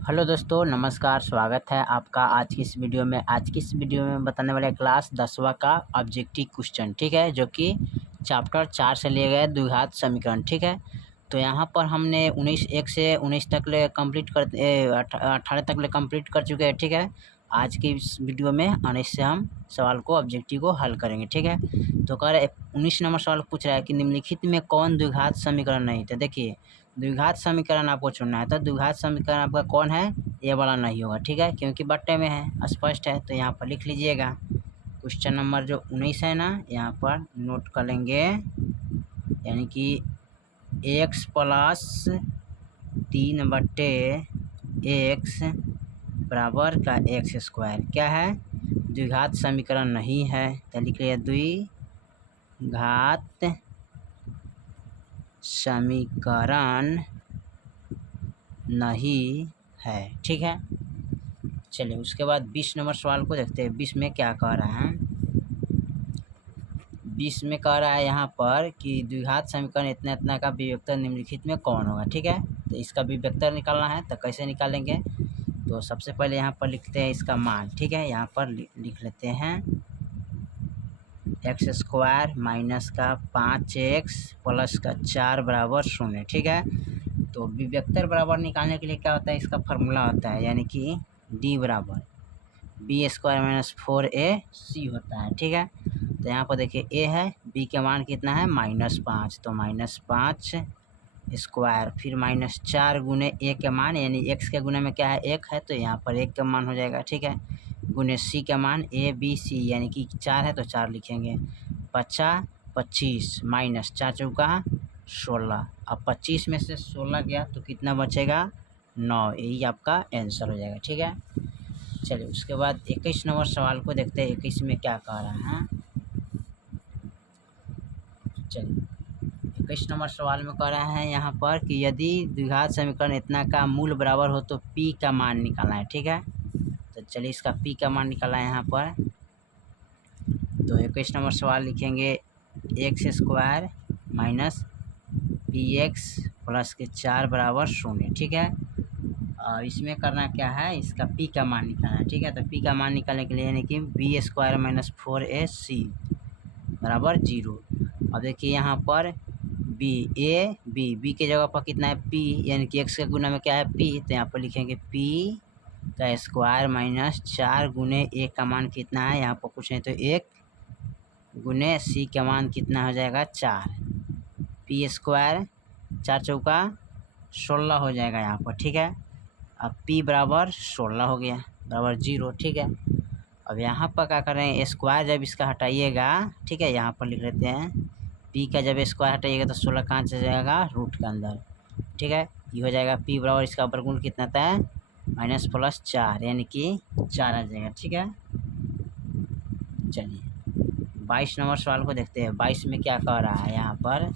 Hello दोस्तों, नमस्कार। स्वागत है आपका आज की इस वीडियो में। आज की इस वीडियो में बताने वाले क्लास 10वां का ऑब्जेक्टिव क्वेश्चन, ठीक है, जो कि चैप्टर 4 से लिए गए द्विघात समीकरण, ठीक है। तो यहाँ पर हमने 1 से 19 तक ले कंप्लीट कर 18 तक ले कंप्लीट कर चुके हैं, ठीक है। आज की इस वीडियो में 19 से हम सवाल को ऑब्जेक्टिव को हल करेंगे, ठीक है। तो कह रहे 19 नंबर सवाल पूछ रहा है कि निम्नलिखित में कौन द्विघात समीकरण नहीं। तो देखिए, द्विघात समीकरण आपको चुनना है। तो द्विघात समीकरण आपका कौन है? ये वाला नहीं होगा, ठीक है, क्योंकि बट्टे में है, स्पष्ट है। तो यहाँ पर लिख लीजिएगा क्वेश्चन नंबर जो 19 है ना, यहाँ पर नोट कर लेंगे, यानी कि x प्लस 3/x बराबर का x स्क्वायर क्या है? द्विघात समीकरण नहीं है। तो लिख लिया द्विघात समीकरण नहीं है, ठीक है। चलिए उसके बाद 20 नंबर सवाल को देखते हैं। 20 में क्या कह रहा है? 20 में कह रहा है यहाँ पर कि द्विघात समीकरण इतना इतना का विभक्तर निम्नलिखित में कौन होगा, ठीक है। तो इसका विभक्तर निकालना है। तो कैसे निकालेंगे? तो सबसे पहले यहाँ पर लिखते हैं इसका मान, ठीक है। यहाँ पर लिख लेते हैं x स्क्वायर माइनस का 5x प्लस का 4 बराबर 0, ठीक है। तो विभक्तर बराबर निकालने के लिए क्या होता है? इसका फार्मूला होता है, यानी कि d बराबर b स्क्वायर माइनस 4ac होता है, ठीक है। तो यहाँ पर देखिए a है, b के मान कितना है? -5। तो -5 स्क्वायर फिर -4 गुने a के मान, यानी x के गुने में क्या है? 1 है, तो यहाँ पर 1 का मान हो जाएगा, ठीक है। गुने c का मान abc, यानी कि 4 है तो 4 लिखेंगे। 25 माइनस 4 चौका 16। अब 25 में से 16 गया तो कितना बचेगा? 9। यही आपका आंसर हो जाएगा, ठीक है। चलिए उसके बाद 21 नंबर सवाल को देखते हैं। 21 में क्या कह रहा है? चलिए 21 नंबर सवाल में कह रहा है यहाँ पर कि यदि द्विघात समीकरण इतना का मूल बराबर हो तो p का मान निकालना है, ठीक है। तो चलिए इसका p का मान निकालना है यहाँ पर। तो 21 नंबर सवाल लिखेंगे x square minus px plus के 4 बराबर 0, ठीक है। और इसमें करना क्या है? इसका p का मान निकालना है, ठीक है। तो p का मान निकालने के लिए यानी कि b स्क्वायर माइनस 4ac बराबर 0। अब देखिए यहाँ पर b के जगह पर कितना है? p, यानी कि x के गुना में क्या है? p। तो यहाँ पर लिखेंगे p का स्क्वायर माइनस 4 गुने a का मान कितना है? यहाँ पर कुछ नहीं तो 1 गुने c का मान कितना हो जाएगा? 4। p स्क्वायर 4 चौका 16 हो जाएगा यहाँ पर, ठीक है। अब p बराबर 16 हो गया, बराबर 0, ठीक है। अब यहाँ पर क्या करें? स्क्वायर जब इसका हटाइएगा, ठीक है, यहाँ पर लिख लेते हैं p का जब स्क्वायर हटाइएगा तो 16 कहाँ से जाएगा? रूट के अंदर, ठीक है। ये हो जाएगा p बराबर इसका वर्गमूल कितना था? माइनस प्लस 4, यानी कि 4 आ जाएगा, ठीक है। चलिए 22 नंबर सवाल को देखते हैं। 22 में क्या कह रहा है यहाँ पर?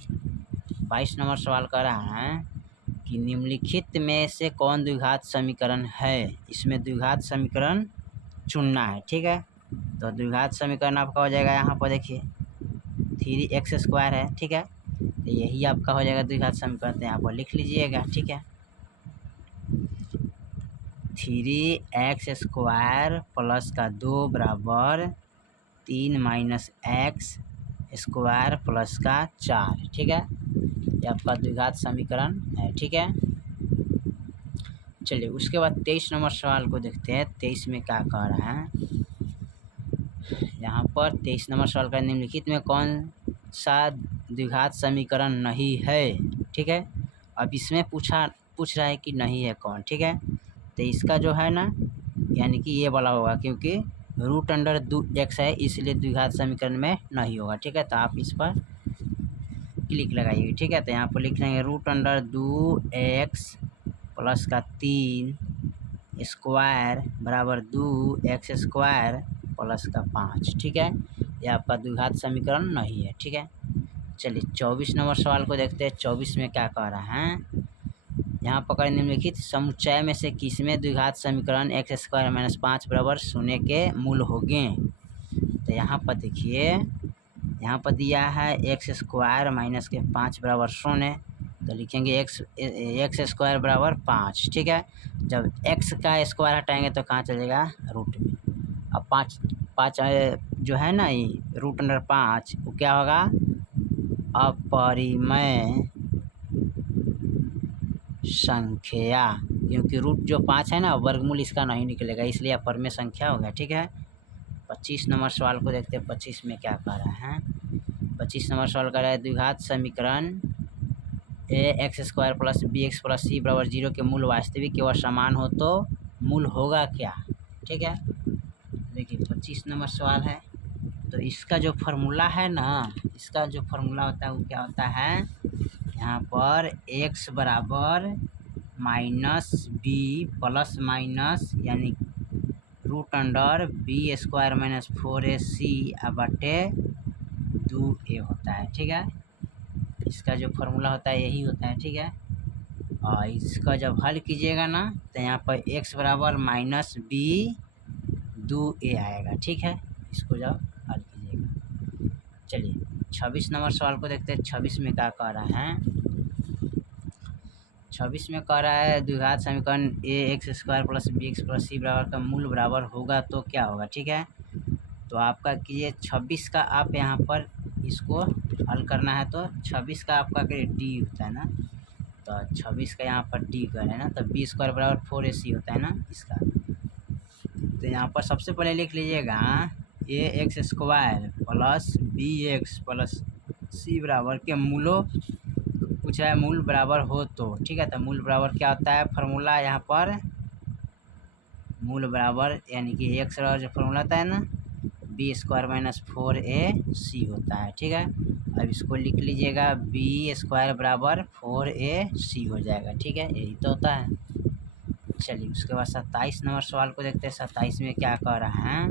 22 नंबर सवाल कह रहा है कि निम्नलिखित में से कौन द्विघात समीकरण है? इसमें द्विघात समीकरण चुनना है, ठीक है। तो द्विघात समीकरण आपका हो जाएगा यहाँ पर देखिए 3x स्क्वायर है, ठीक है। तो यही आपका हो जाएगा द्विघात समीकरण। तो यहाँ पर लिख लीजिएगा, ठीक है। 3x स्क्वायर प्लस का 2 बराबर 3 माइनस x स्क्वायर प्लस का 4, ठीक है। ये आपका द्विघात समीकरण है, ठीक है। चलिए उसके बाद 23 नंबर सवाल को देखते हैं। 23 में क्या कह रहा है यहाँ पर? 23 नंबर सवाल का निम्नलिखित में कौन सा द्विघात समीकरण नहीं है, ठीक है। अब इसमें पूछ रहा है कि नहीं है कौन, ठीक है। तो इसका जो है ना, यानी कि ये वाला होगा, क्योंकि √2x है, इसलिए द्विघात समीकरण में नहीं होगा, ठीक है। तो आप इस पर क्लिक लगाइए, ठीक है। तो यहाँ पर लिख लेंगे √2x प्लस का 3 स्क्वायर बराबर 2x स्क्वायर प्लस का 5, ठीक है। ये आपका द्विघात समीकरण नहीं है, ठीक है। चलिए 24 नंबर सवाल को देखते हैं। 24 में क्या कह रहा है? यहाँ पर निम्नलिखित समुच्चय में से किसमें द्विघात समीकरण x स्क्वायर माइनस 5 बराबर 0 के मूल होंगे? तो यहाँ पर देखिए, यहाँ पर दिया है x स्क्वायर माइनस के 5 बराबर 0। तो लिखेंगे एक्स स्क्वायर बराबर 5, ठीक है। जब एक्स का स्क्वायर हटाएंगे तो कहाँ चलेगा, रूट में। अब 5 5 जो है ना ये रूट अंडर 5 वो क्या होगा, अपरिमेय संख्या, क्योंकि रूट जो 5 है ना वर्गमूल इसका नहीं निकलेगा, इसलिए अपरिमेय संख्या हो गया, ठीक है। 25 नंबर सवाल को देखते हैं। 25 में क्या कह रहा है, 25 नंबर सवाल कह रहा है द्विघात समीकरण a x square plus b x plus c बराबर 0 के मूल वास्तविक व समान हो तो मूल होगा क्या, ठीक है। देखिए 25 नंबर सवाल है, तो इसका जो फार्मूला है ना, इसका जो फार्मूला होता है वो क्या होता है, यहाँ पर x बराबर माइनस बी प्लस माइनस यानी root under B square minus 4ac बटे 2a होता है, ठीक है। इसका जो फार्मूला होता है यही होता है, ठीक है। और इसका जब हल कीजिएगा ना तो यहाँ पर x बराबर माइनस बी 2a आएगा, ठीक है। इसको जब हल कीजिएगा। चलिए 26 नंबर सवाल को देखते हैं। 26 में क्या कह रहा है, 26 में कह रहा है द्विघात समीकरण a x square plus b x plus c बराबर का मूल बराबर होगा तो क्या होगा, ठीक है। तो आपका कीजिए 26 का आप यहाँ पर इसको हल करना है, तो 26 का आपका डी होता है ना, तो 26 का यहाँ पर डी कर है ना, तो बी स्क्वायर बराबर 4ac होता है ना इसका। तो यहाँ पर सबसे पहले लिख लीजिएगा a x square plus b x plus c बराबर के मूलों पूछा है, मूल बराबर हो तो, ठीक है। तो मूल बराबर क्या होता है, फार्मूला यहाँ पर मूल बराबर यानी कि एक्स बराबर जो फार्मूला होता है ना बी स्क्वायर माइनस 4ac होता है, ठीक है। अब इसको लिख लीजिएगा बी स्क्वायर बराबर 4ac हो जाएगा, ठीक है, यही तो होता है। चलिए उसके बाद 27 नंबर सवाल को देखते हैं। 27 में क्या कह रहा है,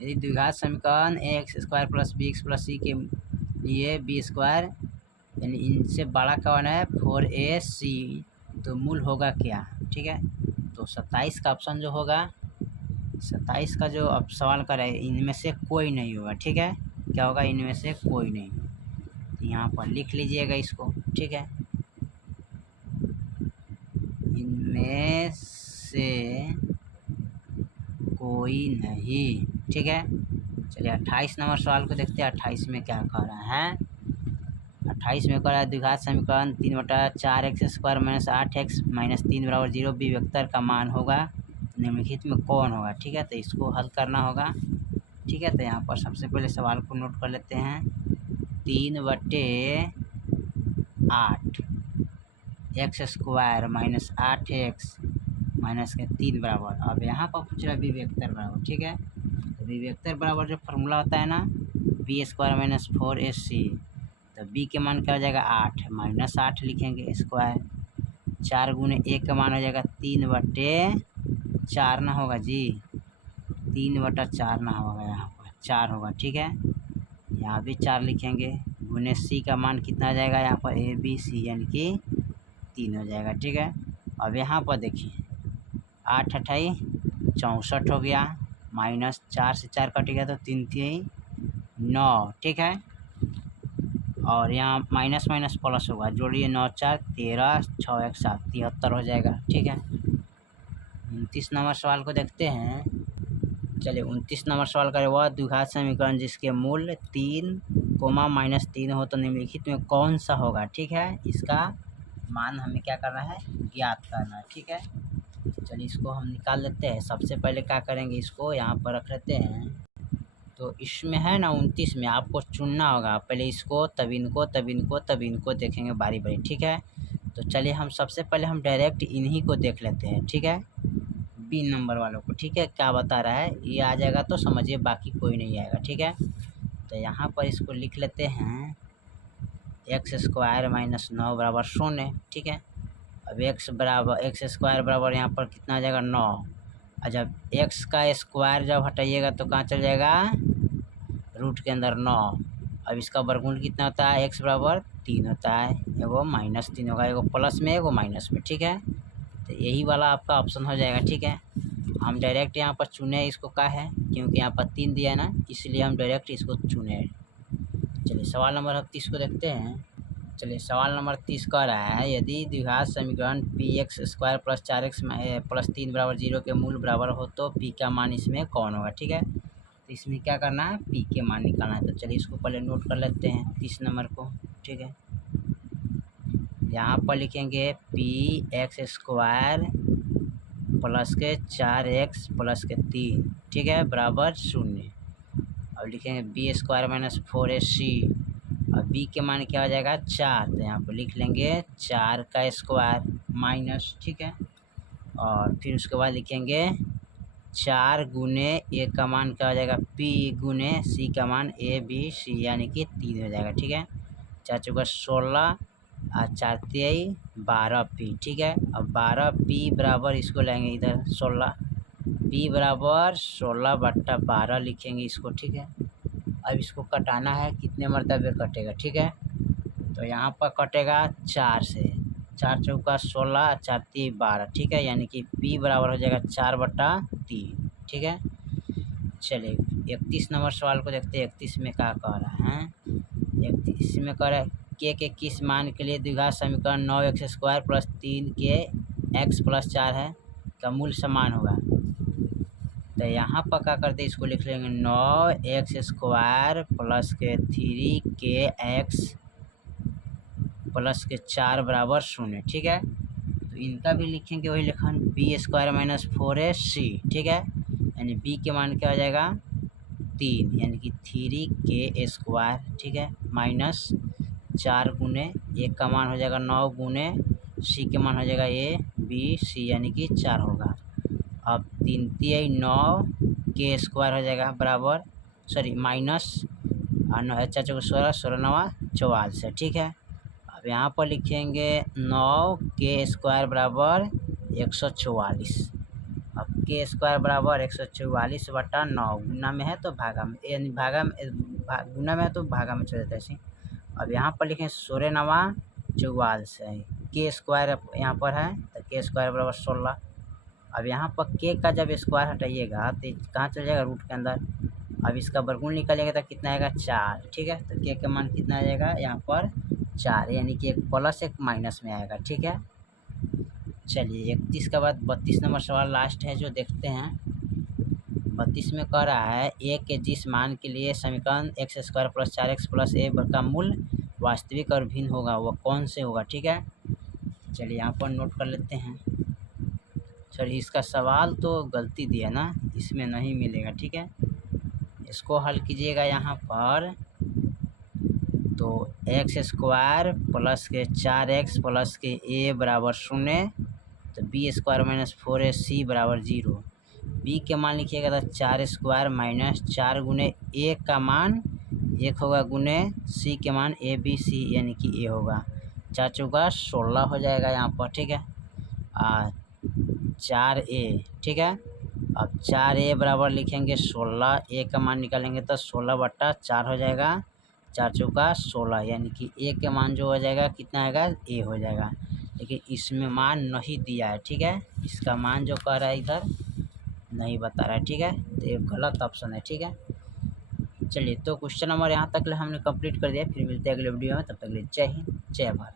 यदि द्विघात समीकरण a x square plus b x plus c के लिए बी स्क्वायर यानी इनसे बड़ा कौन है 4ac, तो मूल होगा क्या, ठीक है। तो 27 का ऑप्शन जो होगा, 27 का जो अब सवाल करे इनमें से कोई नहीं होगा, ठीक है। क्या होगा, इनमें से कोई नहीं। तो यहाँ पर लिख लीजिएगा इसको, ठीक है, इनमें से कोई नहीं, ठीक है। चलिए 28 नंबर सवाल को देखते हैं। 28 में क्या कह रहा है, 28 में कह रहा है द्विघात समीकरण 3/4 x square minus 8x minus 3 बराबर 0 बी वेक्टर का मान होगा निम्नलिखित में कौन होगा, ठीक है। तो इसको हल करना होगा, ठीक है। तो यहाँ पर सबसे पहले सवाल को नोट कर लेते हैं। 3/8 x square minus 8x minus के 3 बराबर, अब यहाँ पर पूछ रहा है बी वेक्टर बराबर, ठीक है। तो बी वेक्टर बराबर जो फार्मूला होता है ना बी स्क्वायर माइनस 4ac, तो बी के मान क्या हो जाएगा 8 माइनस 8 लिखेंगे स्क्वायर, 4 गुने 1 का मान हो जाएगा 3/4 ना होगा जी, 3/4 ना होगा, यहाँ पर 4 होगा, ठीक है। यहाँ भी 4 लिखेंगे, गुने सी का मान कितना आ जाएगा यहाँ पर ABC यानी कि 3 हो जाएगा, ठीक है। अब यहाँ पर देखिए 8 अठाई 64 हो गया, माइनस 4 से 4 कट गया तो 3 3 9, ठीक है। और यहाँ माइनस माइनस प्लस होगा, जोड़िए 9 4 13 6 1 7 73 हो जाएगा, ठीक है। 29 नंबर सवाल को देखते हैं। चलिए 29 नंबर सवाल करें, वह द्विघात समीकरण जिसके मूल 3 माइनस 3 हो तो निम्नलिखित में कौन सा होगा, ठीक है। इसका मान हमें क्या करना है, ज्ञात करना है, ठीक है। चलिए इसको हम निकाल लेते हैं। सबसे पहले क्या करेंगे, इसको यहाँ पर रख लेते हैं। तो इसमें है ना 29 में आपको चुनना होगा, पहले इसको तब इनको तब इनको तब इनको देखेंगे बारी बारी, ठीक है। तो चलिए हम सबसे पहले हम डायरेक्ट इन्हीं को देख लेते हैं, ठीक है, बी नंबर वालों को, ठीक है। क्या बता रहा है, ये आ जाएगा तो समझिए, बाकी कोई नहीं आएगा, ठीक है। तो यहाँ पर इसको लिख लेते हैं एक्स स्क्वायर माइनस 9 बराबर 0, ठीक है। अब एक्स स्क्वायर बराबर यहाँ पर कितना आ जाएगा 9, और जब एक्स का स्क्वायर जब हटाइएगा तो कहाँ चल जाएगा, रूट के अंदर 9। अब इसका वर्गमूल कितना होता है, एक्स बराबर 3 होता है, एगो माइनस 3 होगा, एगो प्लस में एगो माइनस में, ठीक है। तो यही वाला आपका ऑप्शन हो जाएगा, ठीक है। हम डायरेक्ट यहाँ पर चुने इसको क्या है, क्योंकि यहाँ पर 3 दिया है ना, इसलिए हम डायरेक्ट इसको चुने। चलिए सवाल नंबर 30 को देखते हैं। चलिए सवाल नंबर 30 कह रहा है यदि द्विघात समीकरण P x square plus 4x plus 3 बराबर 0 के मूल बराबर हो तो पी का मान इसमें कौन होगा। ठीक है, तो इसमें क्या करना है, पी के मान निकालना है। तो चलिए इसको पहले नोट कर लेते हैं 30 नंबर को। ठीक है, यहाँ पर लिखेंगे पी एक्स स्क्वायर प्लस के 4x प्लस के 3, ठीक है, बराबर 0। अब लिखेंगे बी स्क्वायर माइनस 4ac, और बी के मान क्या हो जाएगा 4, तो यहाँ पर लिख लेंगे 4 का स्क्वायर माइनस, ठीक है, और फिर उसके बाद लिखेंगे 4 गुने ए का मान क्या हो जाएगा पी गुने सी का मान ए बी सी, यानी कि 3 हो जाएगा। ठीक है, 4 चौका 16 और 4 3 12 पी। ठीक है, अब 12 पी बराबर इसको लेंगे इधर 16, पी बराबर 16/12 लिखेंगे इसको। ठीक है, अब इसको कटाना है, कितने मरतबे कटेगा। ठीक है, तो यहाँ पर कटेगा 4 से, 4 चौका 16, 4 3 12। ठीक है, यानी कि P बराबर हो जाएगा 4/3। ठीक है, चलिए 31 नंबर सवाल को देखते हैं। 31 में क्या कह रहा है, 31 में कह रहा है के किस मान के लिए द्विघात समीकरण 9x² प्लस 3 प्लस 4 है का मूल समान होगा। तो यहाँ पर क्या करते हैं, इसको लिख लेंगे 9x² प्लस के 3 प्लस के 4 बराबर 0। ठीक है, तो इनका भी लिखेंगे वही लेखन बी स्क्वायर माइनस 4ac। ठीक है, यानी बी के मान क्या हो जाएगा 3, यानी कि 3k²। ठीक है, माइनस 4 गुने एक का मान हो जाएगा 9 गुने सी के मान हो जाएगा ए बी सी, यानी कि 4 होगा। अब 3 3 9 k² हो जाएगा बराबर, सॉरी माइनस 4 चौका 16, 16 9 44। ठीक है, अब यहाँ पर लिखेंगे 9k² बराबर 144। अब k² बराबर 144/9, गुना में है तो भागा में, यानी गुना में है तो भागा में चल जाता है ऐसे। अब यहाँ पर लिखें 16 9 44 है, k² यहाँ पर है तो k² बराबर 16। अब यहाँ पर k का जब स्क्वायर हटाइएगा तो कहाँ चल जाएगा, रूट के अंदर। अब इसका वर्गमूल निकालिएगा तो कितना आएगा 4। ठीक है, तो k का मान कितना आ जाएगा यहाँ पर 4, यानी कि एक प्लस एक माइनस में आएगा। ठीक है, चलिए 31 के बाद 32 नंबर सवाल लास्ट है जो देखते हैं। 32 में कह रहा है ए के जिस मान के लिए समीकरण x² प्लस 4x प्लस ए का मूल वास्तविक और भिन्न होगा वह कौन से होगा। ठीक है, चलिए यहाँ पर नोट कर लेते हैं। चलिए इसका सवाल तो गलती दिया ना, इसमें नहीं मिलेगा। ठीक है, इसको हल कीजिएगा यहाँ पर, तो x² प्लस के 4x प्लस के a बराबर 0, तो b² माइनस 4ac बराबर 0। b के मान लिखिएगा तो 4² माइनस 4 गुने a का मान 1 होगा गुने c के मान a b c, यानी कि a होगा। 4 चौका 16 हो जाएगा यहाँ पर। ठीक है, 4a। ठीक है, अब 4a बराबर लिखेंगे 16, a का मान निकालेंगे तो 16/4 हो जाएगा। 4 चौका 16, यानी कि a के मान जो हो जाएगा कितना आएगा a हो जाएगा, लेकिन इसमें मान नहीं दिया है। ठीक है, इसका मान जो कह रहा है इधर नहीं बता रहा है। ठीक है, तो ये गलत ऑप्शन है। ठीक है, चलिए तो क्वेश्चन नंबर यहाँ तक हमने कंप्लीट कर दिया, फिर मिलते हैं अगले वीडियो में, तब तक के लिए जय हिंद जय भारत।